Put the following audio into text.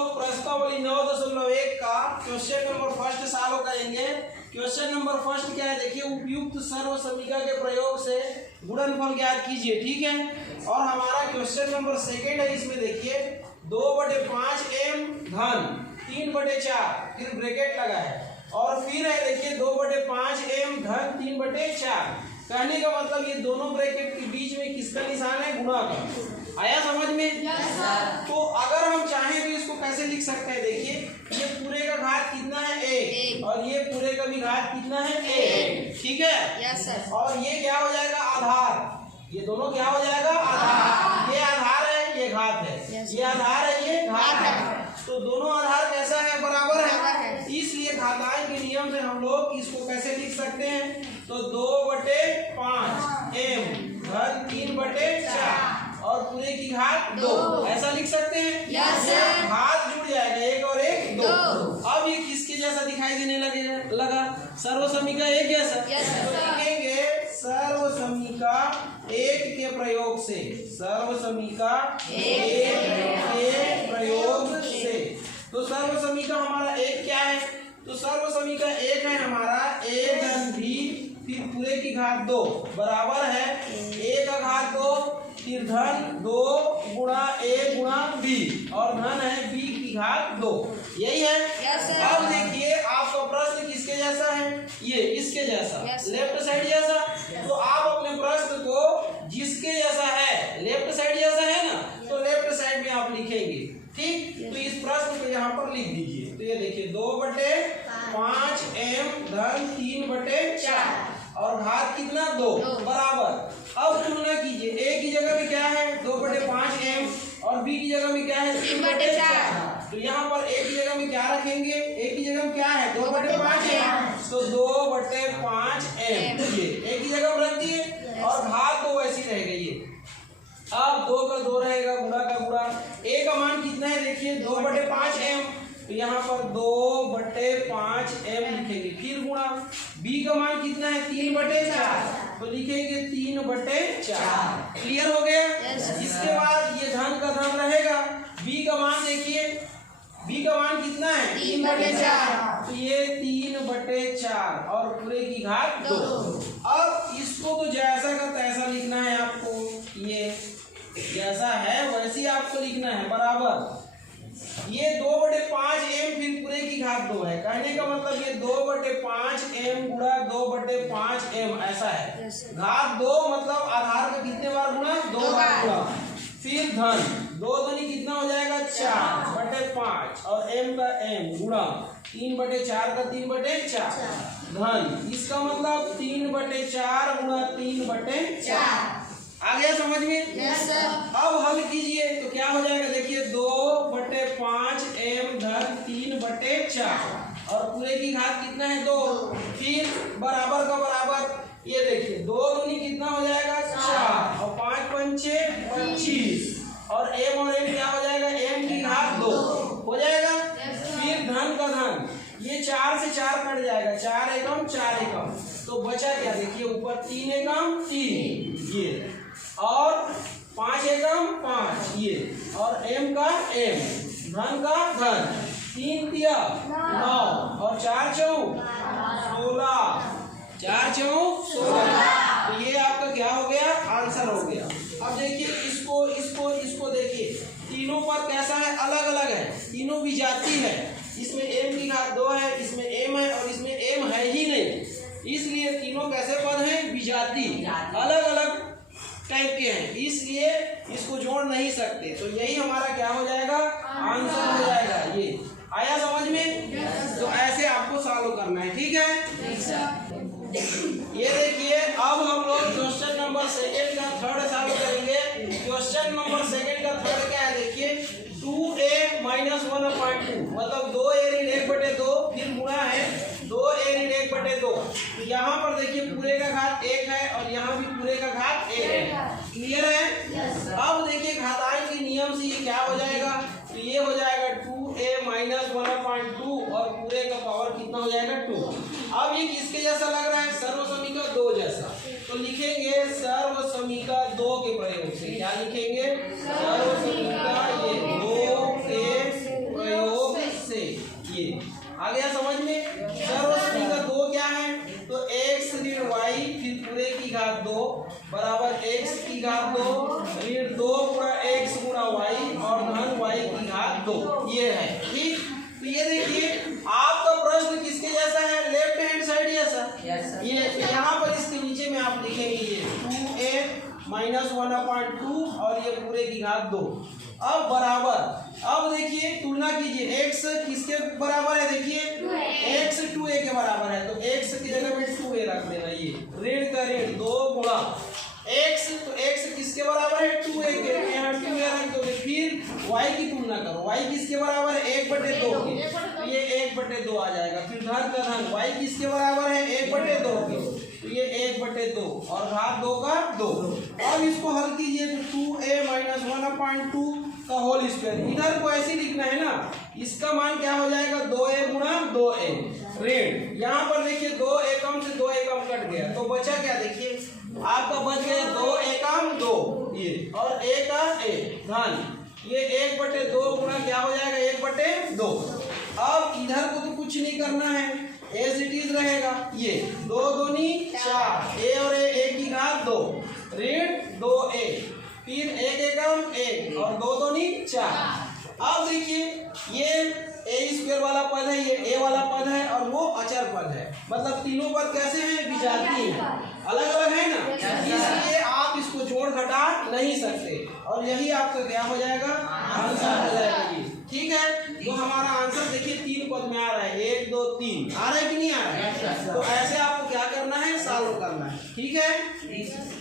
लोग प्रश्नावली 9.1 का क्वेश्चन नंबर फर्स्ट सॉल्व करेंगे। क्वेश्चन नंबर फर्स्ट क्या है देखिए, उपयुक्त सर्व समीकरण के प्रयोग से गुणनफल ज्ञात कीजिए, ठीक है। और हमारा क्वेश्चन नंबर सेकंड है, इसमें देखिए 2/5m धन 3/4 फिर ब्रैकेट लगा है, और फिर है देखिए 2/5m धन 3/4। कहने का मतलब ये दोनों ब्रैकेट के बीच में किसका निशान है, गुणा का। आया समझ में? तो अगर हम चाहें तो इसको कैसे लिख सकते हैं, देखिए ये पूरे का घात कितना है, 1, और ये पूरे का भी घात कितना है, 1, ठीक है। और ये क्या हो जाएगा, आधार। ये दोनों क्या हो जाएगा, आधार। ये आधार है, ये घात है, ये आधार है, ये घात है। तो दोनों आधार कैसा है, बराबर है। इसलिए घातांक के नियम से हम लोग इसको कैसे लिख सकते हैं, तो 2/5m धन 3/4 और पूरे की घात 2, ऐसा लिख सकते हैं। घात जुड़ जाएगा, 1 और 1 2। अब ये किसके जैसा दिखाई देने लगा, सर्व समीकरण 1 जैसा। तो लिखेंगे सर्व समीकरण 1 के प्रयोग से, सर्व समीकरण 1 के प्रयोग से। तो सर्व समीकरण हमारा 1 क्या है, तो सर्व समीकरण 1 है हमारा a धन b फिर पूरे की घात 2 बराबर है a का घात 2 फिर धन 2 गुणा a गुणा b और धन है b की घात 2। यही है। अब देखिए आपका प्रश्न किसके जैसा है, ये इसके जैसा, लेफ्ट साइड जैसा। तो आप अपने प्रश्न को जिसके जैसा है, लेफ्ट साइड जैसा है ना, तो लेफ्ट साइड में आप लिखेंगे, ठीक। तो इस प्रश्न को यहाँ पर लिख दीजिए। तो ये देखिए 2/5m धन 3/4 और घात कितना 2 बराबर। अब तुलना कीजिए, a की जगह में क्या है 2/5m और b की जगह में क्या है 3/4। तो यहाँ पर a की जगह में क्या रखेंगे, a की जगह में क्या है 2/5m, तो 2/5m ये a की जगह में रख दिए और घात 2 ऐसी रह गई है। अब 2 का 2 रहेगा, गुणा का गुणा। a का मान कितना है देखिए 2/5m, तो यहाँ पर 2/5m लिखेंगे, फिर गुणा। b का मान कितना है 3/4, तो लिखेंगे 3/4। क्लियर हो गया। इसके बाद ये धन का धन रहेगा, b का मान देखिए, b का मान कितना है 3/4, तो ये 3/4 और पूरे की घात 2। अब इसको तो जैसा का तैसा लिखना है आपको, ये जैसा है वैसे ही आपको लिखना है, बराबर। ये 2/5m फिर पूरे की घात 2 है, कहने का मतलब ये 2/5m गुणा 2/5m ऐसा है। घात 2 मतलब आधार का कितने बार गुणा, 2 बार गुणा। फिर धन 2 दूनी कितना हो जाएगा 4/5 और m का m गुणा 3/4 का 3/4 धन, इसका मतलब 3/4 गुणा 3/4। आ गया समझ में? अब हल कीजिए तो क्या हो जाएगा देखिए 2/5m धन 3/4 और पूरे की घात कितना है 2, फिर बराबर का बराबर। ये देखिए 2 दूनी कितना हो जाएगा 4 और 5 पंचे 25 और m और n क्या हो जाएगा, m की घात 2 हो जाएगा। फिर धन का धन, ये 4 से 4 कट जाएगा, 4 एकम 4 एकम, तो बचा क्या देखिए ऊपर 3 एकम 3 ये, और 5 एकम 5 ये, और m का m, धन का धन, 3 तिया 9 और 4 चौक 16, 4 चौक 16। तो ये आपका क्या हो गया, आंसर हो गया। अब देखिए इसको इसको इसको देखिए, तीनों पर कैसा है, अलग अलग है, तीनों भी जाती है। इसमें m की घात 2 है, इसमें m है और इसमें m है ही नहीं, इसलिए तीनों कैसे पद हैं, विजाती, अलग अलग टाइप के हैं, इसलिए इसको जोड़ नहीं सकते। तो यही हमारा क्या हो जाएगा, आंसर हो जाएगा। ये आया समझ में? तो ऐसे आपको सॉल्व करना है, ठीक है। ये देखिए अब हम लोग क्वेश्चन नंबर सेकंड का थर्ड सॉल्व करेंगे। क्वेश्चन नंबर सेकंड का थर्ड क्या है देखिए, 2a - 1/2 मतलब 2a/1/2 फिर गुणा है 2a/1/2। यहाँ पर देखिए पूरे का घात 1 है और यहाँ भी पूरे का घात 1 है। क्लियर है। अब देखिए घातांक के नियम से ये क्या हो जाएगा, तो ये हो जाएगा 2a - 1/2 और पूरे का पावर कितना हो जाएगा 2। अब ये किसके जैसा लग रहा है, सर्व समीकरण 2 जैसा। तो लिखेंगे सर्व समीकरण 2 के प्रयोग से, क्या लिखेंगे, सर्व समीकरण ये 2 के प्रयोग 2 ये है। ठीक, तो ये देखिए आपका प्रश्न किसके जैसा है, लेफ्ट हैंड साइड जैसा। ये यहाँ पर इसके नीचे में आप लिखेंगे ये 2a माइनस 1/2 और ये पूरे की घात 2। अब बराबर, अब देखिए तुलना कीजिए, x किसके बराबर है, देखिए x 2a के बराबर है, तो x की जगह में 2a रख देना। ये ऋण का ऋण 2 गुणा x, तो x किसके बराबर है, 2a के, यहाँ 2a रख दोगे। फिर y की तुलना करो, y किसके बराबर है, 1/2 के, तो ये 1/2 आ जाएगा। फिर धन का धन, y किसके बराबर है, 1/2 के, तो ये 1/2 और घात 2 का 2। अब इसको हल कीजिए तो 2a माइनस 1/2 का होल स्क्वायर, इधर को ऐसे लिखना है ना, इसका मान क्या हो जाएगा, 2a गुणा 2a ऋण, यहाँ पर देखिए 2 एकम से 2 एकम कट गया, तो बचा क्या, देखिए आपका बच गया 2 एकम 2 ये, और a का a धन, ये 1/2 गुणा क्या हो जाएगा, 1/2। अब इधर को तो कुछ नहीं करना है, एज इट इज रहेगा। ये 2 दूनी 4, a और a 1 की घात 2 ऋण 2a, फिर 1 एकम 1 और 2 दूनी 4। अब देखिए ये a स्क्वायर वाला पद है, ये a वाला पद है और वो अचर पद है, मतलब तीनों पद कैसे हैं, विजातीय हैं, अलग अलग है ना, इसलिए आप इसको जोड़ घटा नहीं सकते, और यही आपका क्या हो जाएगा, आंसर हो जाएगा ये। ठीक है, तो हमारा आंसर देखिए 3 पद में आ रहा है, 1 2 3 आ रहा है कि नहीं आ रहा है, तो ऐसे आपको क्या करना है, सॉल्व करना है। ठीक है।